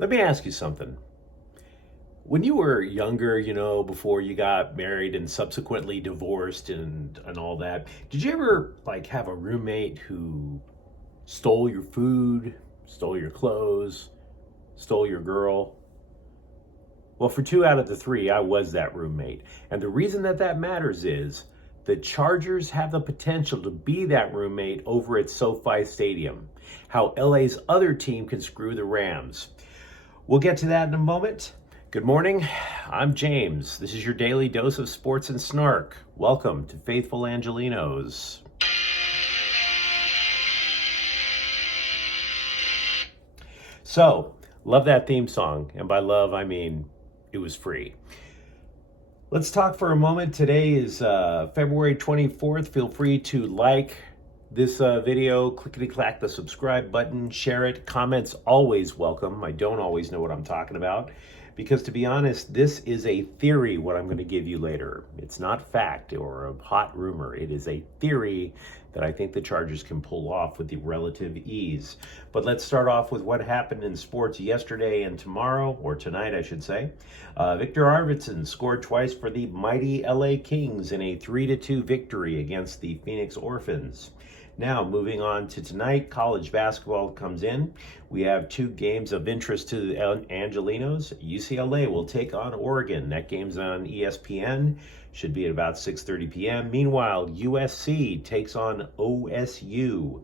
Let me ask you something. When you were younger, before you got married and subsequently divorced and all that, did you ever have a roommate who stole your food, stole your clothes, stole your girl? Well, for 2 out of the 3, I was that roommate. And the reason that matters is the Chargers have the potential to be that roommate over at SoFi Stadium. How LA's other team can screw the Rams. We'll get to that in a moment. Good morning. I'm James. This is your daily dose of sports and snark. Welcome to Faithful Angelinos. So, love that theme song. And by love, I mean it was free. Let's talk for a moment. Today is February 24th. Feel free to like this video, clickety-clack the subscribe button, share it. Comments always welcome. I don't always know what I'm talking about because, to be honest, this is a theory, what I'm going to give you later. It's not fact or a hot rumor. It is a theory that I think the Chargers can pull off with the relative ease. But let's start off with what happened in sports yesterday and tomorrow, or tonight, I should say. Victor Arvidsson scored twice for the mighty LA Kings in a 3-2 victory against the Phoenix Orphans. Now, moving on to tonight, college basketball comes in. We have 2 games of interest to the Angelinos. UCLA will take on Oregon. That game's on ESPN. Should be at about 6:30 p.m. Meanwhile, USC takes on OSU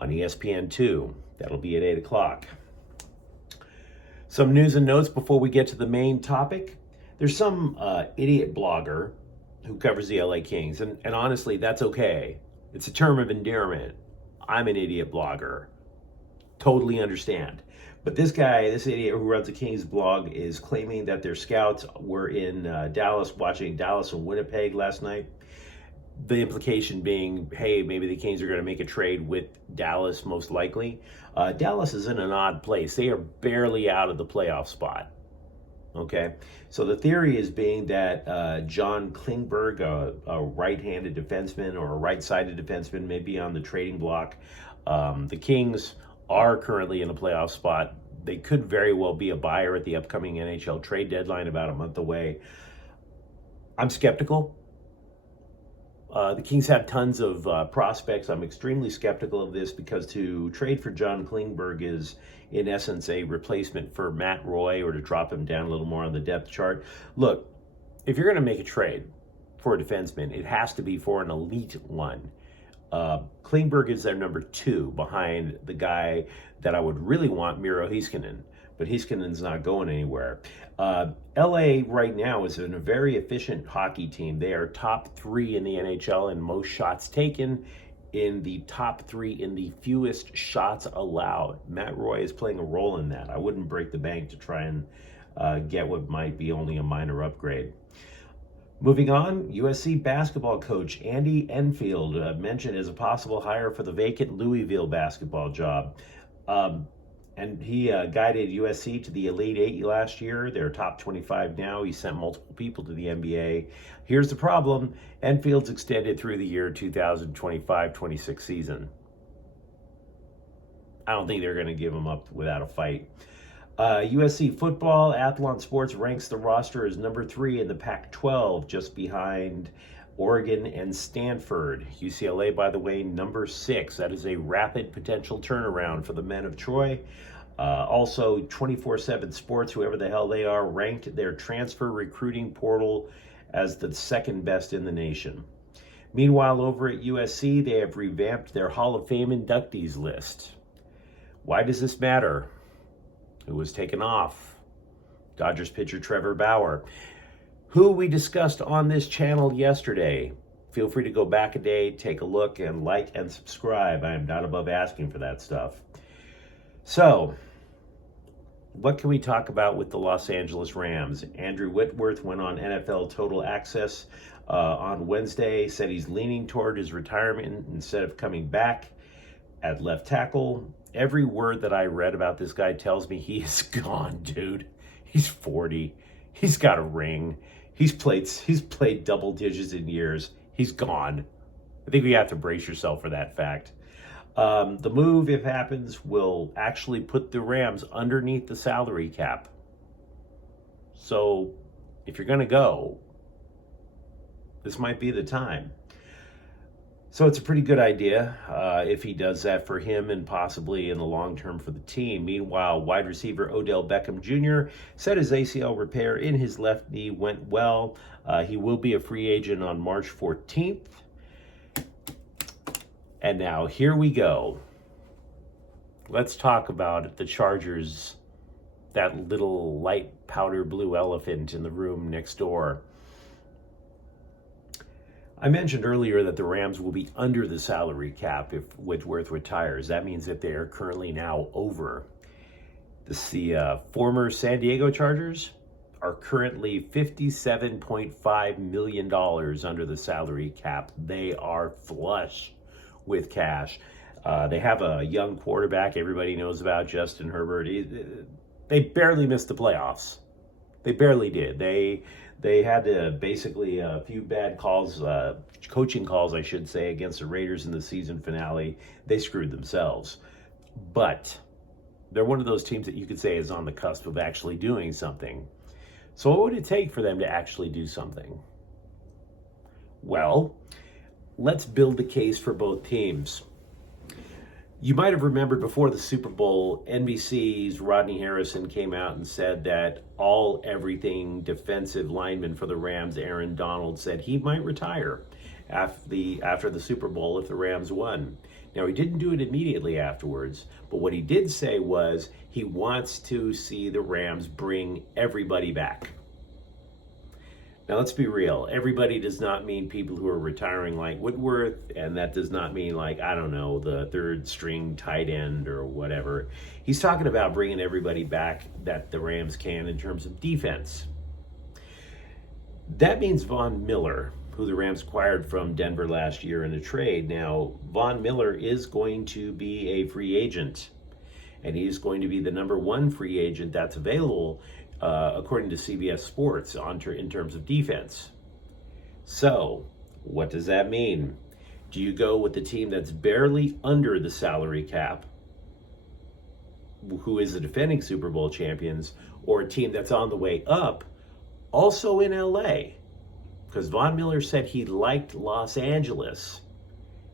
on ESPN2. That'll be at 8 o'clock. Some news and notes before we get to the main topic. There's some idiot blogger who covers the LA Kings, and honestly, that's okay. It's a term of endearment. I'm an idiot blogger. Totally understand. But this guy, this idiot who runs the Kings blog, is claiming that their scouts were in Dallas watching Dallas and Winnipeg last night. The implication being, hey, maybe the Kings are going to make a trade with Dallas, most likely. Dallas is in an odd place. They are barely out of the playoff spot. Okay, so the theory is being that John Klingberg, a right-handed defenseman or a right-sided defenseman, may be on the trading block. The Kings are currently in a playoff spot. They could very well be a buyer at the upcoming NHL trade deadline about a month away. I'm skeptical. The Kings have tons of prospects. I'm extremely skeptical of this because to trade for John Klingberg is, in essence, a replacement for Matt Roy or to drop him down a little more on the depth chart. Look, if you're going to make a trade for a defenseman, it has to be for an elite one. Klingberg is their number 2 behind the guy that I would really want, Miro Heiskanen. But Heiskanen's not going anywhere. LA right now is in a very efficient hockey team. They are top 3 in the NHL in most shots taken, in the top 3 in the fewest shots allowed. Matt Roy is playing a role in that. I wouldn't break the bank to try and get what might be only a minor upgrade. Moving on, USC basketball coach Andy Enfield mentioned as a possible hire for the vacant Louisville basketball job. And he guided USC to the Elite 8 last year. They're top 25 now. He sent multiple people to the NBA. Here's the problem. Enfield's extended through the year 2025-26 season. I don't think they're going to give him up without a fight. USC football, Athlon Sports ranks the roster as number 3 in the Pac-12, just behind Oregon and Stanford. UCLA, by the way, number 6. That is a rapid potential turnaround for the men of Troy. Also, 24/7 Sports, whoever the hell they are, ranked their transfer recruiting portal as the 2nd best in the nation. Meanwhile, over at USC, they have revamped their Hall of Fame inductees list. Why does this matter? Who was taken off? Dodgers pitcher Trevor Bauer, who we discussed on this channel yesterday. Feel free to go back a day, take a look, and like and subscribe. I am not above asking for that stuff. So, what can we talk about with the Los Angeles Rams? Andrew Whitworth went on NFL Total Access on Wednesday, said he's leaning toward his retirement instead of coming back at left tackle. Every word that I read about this guy tells me he is gone, dude. He's 40. He's got a ring. He's played double digits in years. He's gone. I think we have to brace yourself for that fact. The move, if happens, will actually put the Rams underneath the salary cap. So if you're going to go, this might be the time. So it's a pretty good idea if he does that for him and possibly in the long term for the team. Meanwhile, wide receiver Odell Beckham Jr. said his ACL repair in his left knee went well. He will be a free agent on March 14th. And now here we go. Let's talk about the Chargers, that little light powder blue elephant in the room next door. I mentioned earlier that the Rams will be under the salary cap if Whitworth retires. That means that they are currently now over. The former San Diego Chargers are currently $57.5 million under the salary cap. They are flush with cash. They have a young quarterback everybody knows about, Justin Herbert. They barely missed the playoffs. They barely did. They had to basically a few bad calls, coaching calls, I should say, against the Raiders in the season finale. They screwed themselves. But they're one of those teams that you could say is on the cusp of actually doing something. So what would it take for them to actually do something? Well, let's build the case for both teams. You might have remembered before the Super Bowl, NBC's Rodney Harrison came out and said that everything defensive lineman for the Rams, Aaron Donald, said he might retire after the Super Bowl if the Rams won. Now, he didn't do it immediately afterwards, but what he did say was he wants to see the Rams bring everybody back. Now, let's be real. Everybody does not mean people who are retiring like Whitworth, and that does not mean like, I don't know, the third string tight end or whatever. He's talking about bringing everybody back that the Rams can in terms of defense. That means Von Miller, who the Rams acquired from Denver last year in a trade. Now, Von Miller is going to be a free agent, and he's going to be the number one free agent that's available according to CBS Sports in terms of defense. So, what does that mean? Do you go with the team that's barely under the salary cap, who is the defending Super Bowl champions, or a team that's on the way up, also in LA? Because Von Miller said he liked Los Angeles.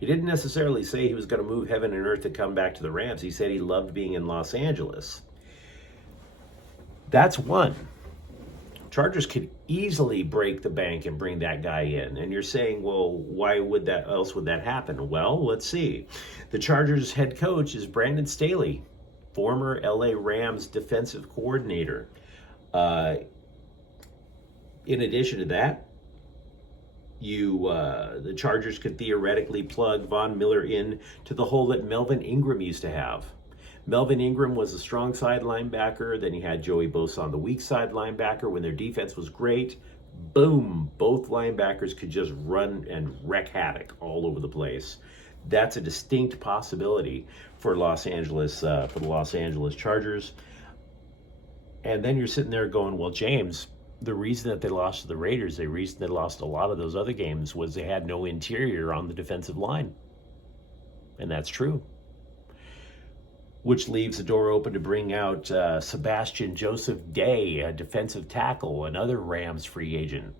He didn't necessarily say he was going to move heaven and earth to come back to the Rams. He said he loved being in Los Angeles. That's one. Chargers could easily break the bank and bring that guy in. And you're saying, well, why else would that happen? Well, let's see. The Chargers head coach is Brandon Staley, former LA Rams defensive coordinator. In addition to that, the Chargers could theoretically plug Von Miller in to the hole that Melvin Ingram used to have. Melvin Ingram was a strong side linebacker. Then you had Joey Bosa on the weak side linebacker when their defense was great. Boom, both linebackers could just run and wreak havoc all over the place. That's a distinct possibility for the Los Angeles Chargers. And then you're sitting there going, well, James, the reason that they lost to the Raiders, the reason they lost a lot of those other games was they had no interior on the defensive line. And that's true. Which leaves the door open to bring out Sebastian Joseph Day, a defensive tackle, another Rams free agent.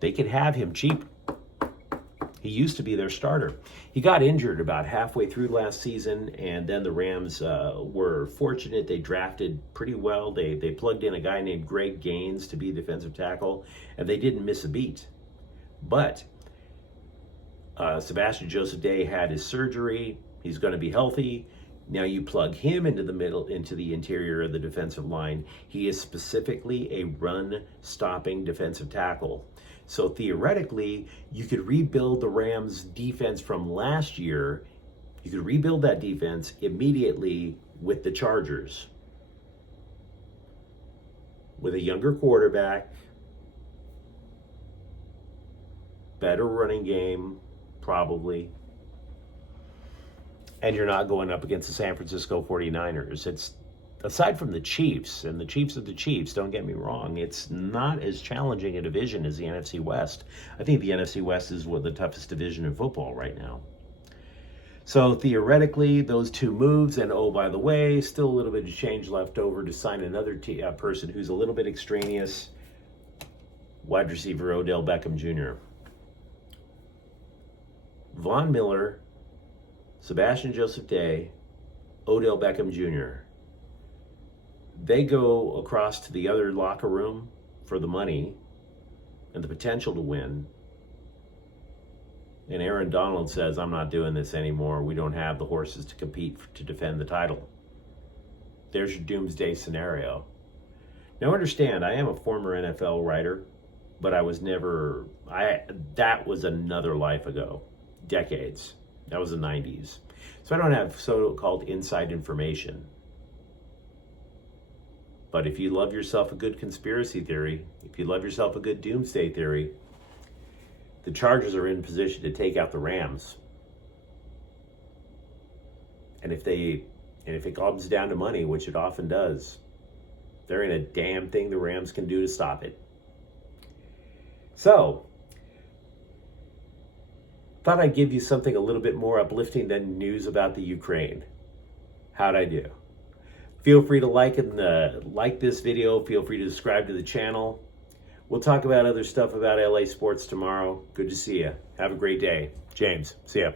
They could have him cheap. He used to be their starter. He got injured about halfway through last season, and then the Rams were fortunate. They drafted pretty well. They plugged in a guy named Greg Gaines to be defensive tackle, and they didn't miss a beat. But Sebastian Joseph Day had his surgery. He's going to be healthy. Now you plug him into the interior of the defensive line. He is specifically a run-stopping defensive tackle. So theoretically, you could rebuild the Rams' defense from last year. You could rebuild that defense immediately with the Chargers. With a younger quarterback, better running game, probably. And you're not going up against the San Francisco 49ers. It's, aside from the Chiefs, and the Chiefs are the Chiefs, don't get me wrong, it's not as challenging a division as the NFC West. I think the NFC West is the toughest division in football right now. So theoretically, those two moves, and oh, by the way, still a little bit of change left over to sign another person who's a little bit extraneous, wide receiver Odell Beckham Jr. Von Miller, Sebastian Joseph Day, Odell Beckham Jr. They go across to the other locker room for the money and the potential to win. And Aaron Donald says, I'm not doing this anymore. We don't have the horses to compete to defend the title. There's your doomsday scenario. Now understand, I am a former NFL writer, but I was never, that was another life ago, decades. That was the 90s. So I don't have so-called inside information. But if you love yourself a good conspiracy theory, if you love yourself a good doomsday theory, the Chargers are in position to take out the Rams. And if it comes down to money, which it often does, there ain't a damn thing the Rams can do to stop it. So, thought I'd give you something a little bit more uplifting than news about the Ukraine. How'd I do? Feel free to like this video. Feel free to subscribe to the channel. We'll talk about other stuff about LA sports tomorrow. Good to see you. Have a great day. James, see ya.